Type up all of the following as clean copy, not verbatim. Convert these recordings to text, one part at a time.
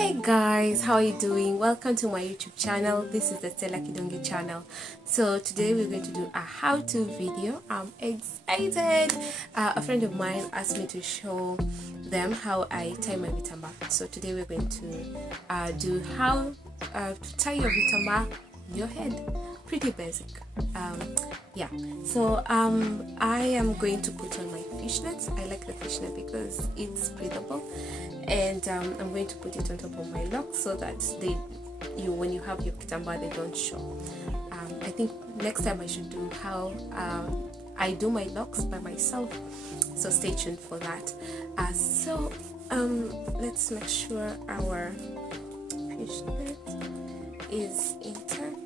Hey guys, how are you doing? Welcome to my YouTube channel. This is the Stella Kidongi channel. So today we're going to do a how-to video. I'm excited. A friend of mine asked me to show them how I tie my vitamba. So today we're going to do how to tie your vitamba on your head. Pretty basic. Yeah, so I am going to put on my fishnets. I like the fishnet because it's breathable, and I'm going to put it on top of my locks so that when you have your kitamba, they don't show. I think next time I should do how I do my locks by myself, so stay tuned for that. Let's make sure our fishnet is intact.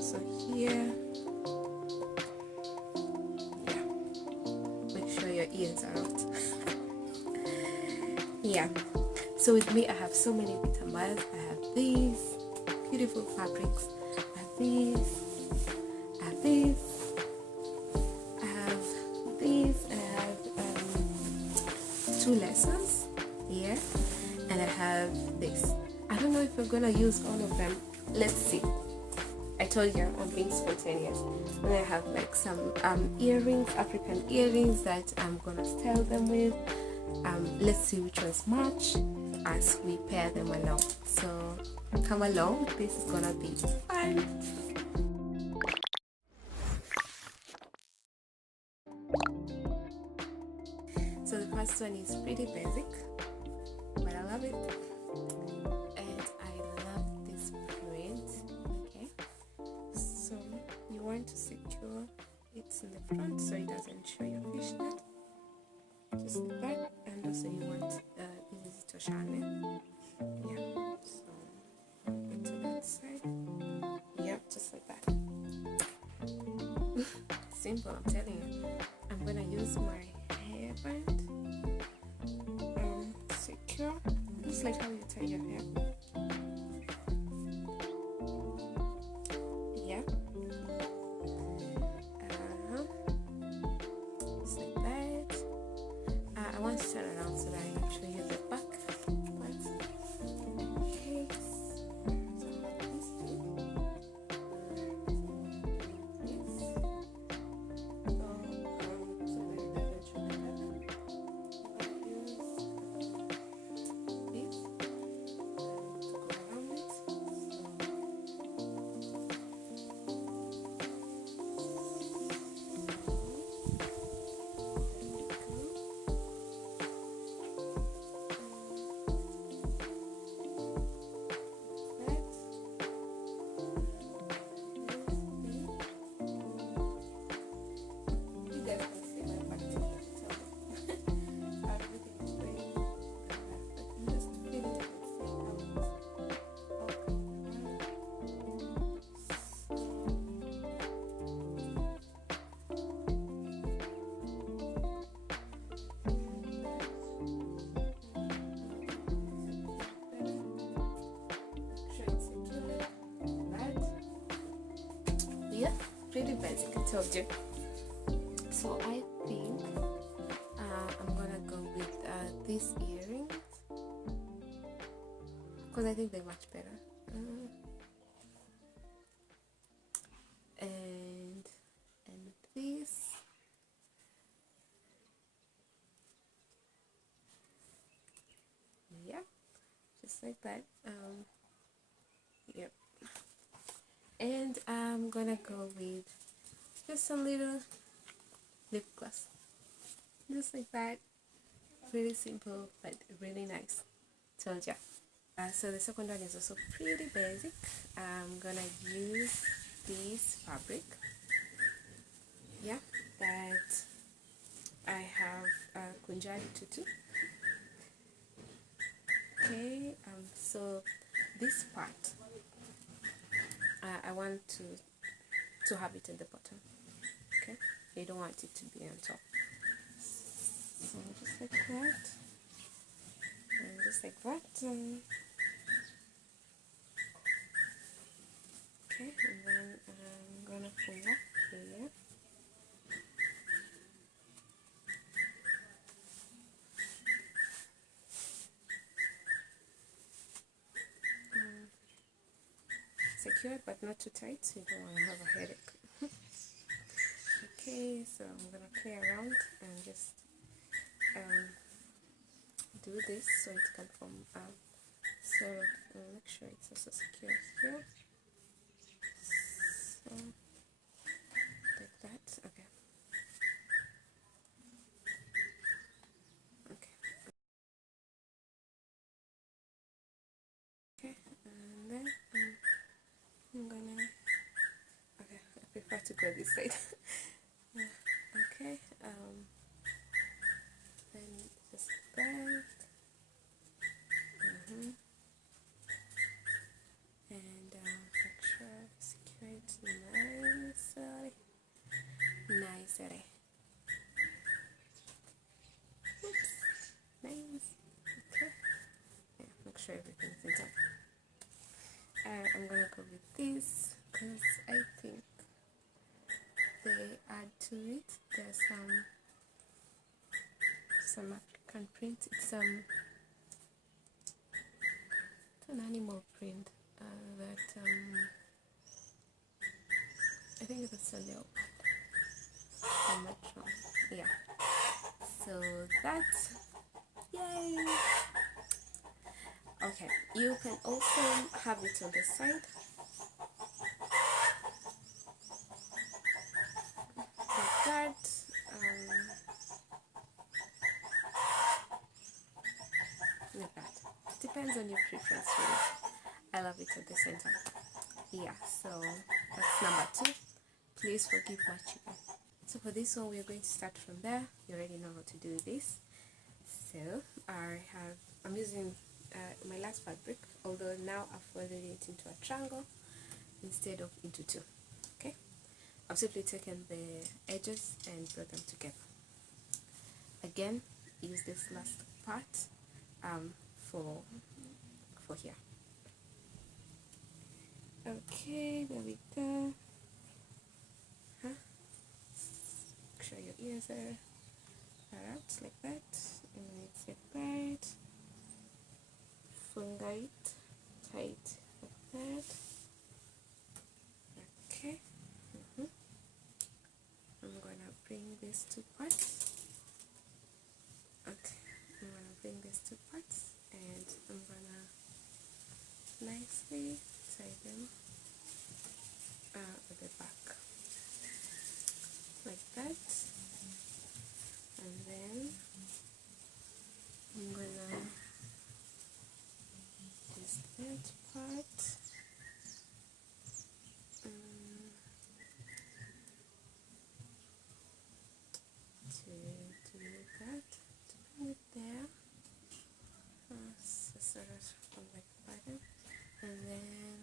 So here, yeah, make sure your ears are out. Yeah, so with me I have so many vitambas. I have these beautiful fabrics, I have these, I have these, I have these, and I have two lasers here, and I have this. I don't know if we're gonna use all of them. Let's see. I told you I'm being spontaneous. And I have like some earrings, African earrings that I'm gonna style them with. Let's see which ones match as we pair them along. So come along, this is gonna be fun. So the first one is pretty basic, but I love it. And I love this print. Okay, so you want to secure it in the front so it doesn't show your fishnet, just like that. And also you want easy to shine. Yeah, so go to that side. Yep, just like that. Simple, I'm telling you. I'm gonna use my hairband, secure, just like how you tie your hair. Yeah, just like that. I want to turn around so that I can show you the back part. Okay, so these two. Yeah, pretty basic, I told you. So I think I'm gonna go with these earrings because I think they match better. And this. Yeah, just like that. Yep. And I'm gonna go with just a little lip gloss, just like that. Really simple but really nice. Told ya. So the second one is also pretty basic. I'm gonna use this fabric, yeah, that I have kunjali tutu. Okay, so this part I want to have it in the bottom. Okay, you don't want it to be on top. So just like that, and just like that. Okay, and then I'm gonna pull up here. secured, but not too tight, so you don't want to have a headache. Okay, so I'm gonna play around and just do this so it can form so make sure it's also secure here, so like that. Okay, and then I'm gonna, okay, I prefer to go this side. Okay, then just that, and make sure secure it nicely, nicely. Oops, nice. Okay, yeah, make sure everything's intact. I'm gonna go with this because I think they add to it. There's some African print. It's an animal print that I think it's a leopard. I'm not sure. Yeah. So that's, yay. Okay, you can also have it on the side like that. Like that. Depends on your preference, really. I love it at the center. Yeah, so that's number 2. Please forgive my chicken. So for this one, we're going to start from there. You already know how to do this. So I'm using my last fabric, although now I've folded it into a triangle instead of into 2. Okay, I've simply taken the edges and brought them together. Again, use this last part for here. Okay, there we go. Make sure your ears are out like that, and it's separate. Finger it tight like that. Okay. I'm gonna bring these 2 parts. Okay, I'm gonna bring these 2 parts and I'm gonna nicely tie them at the back like that, and then I'm gonna use that part to do that, to bring it there, so sort of from like the bottom, and then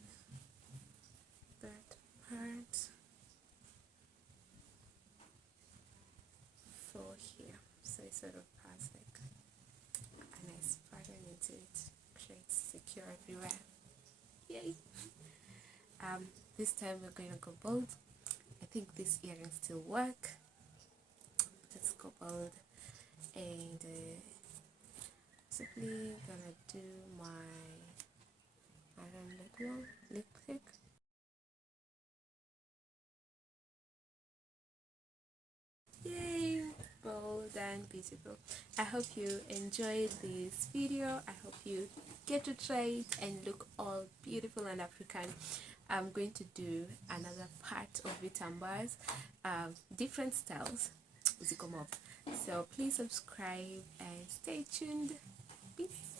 that part for here, so it sort of has like a nice pattern into it. Make sure it's secure everywhere. Yay! This time we're going to go bold. I think these earrings still work. Let's go bold, and simply gonna do my little lipstick. Yay! Bold and beautiful. I hope you enjoyed this video. I hope you get to try it and look all beautiful and African. I'm going to do another part of vitambas, different styles. So please subscribe and stay tuned. Peace.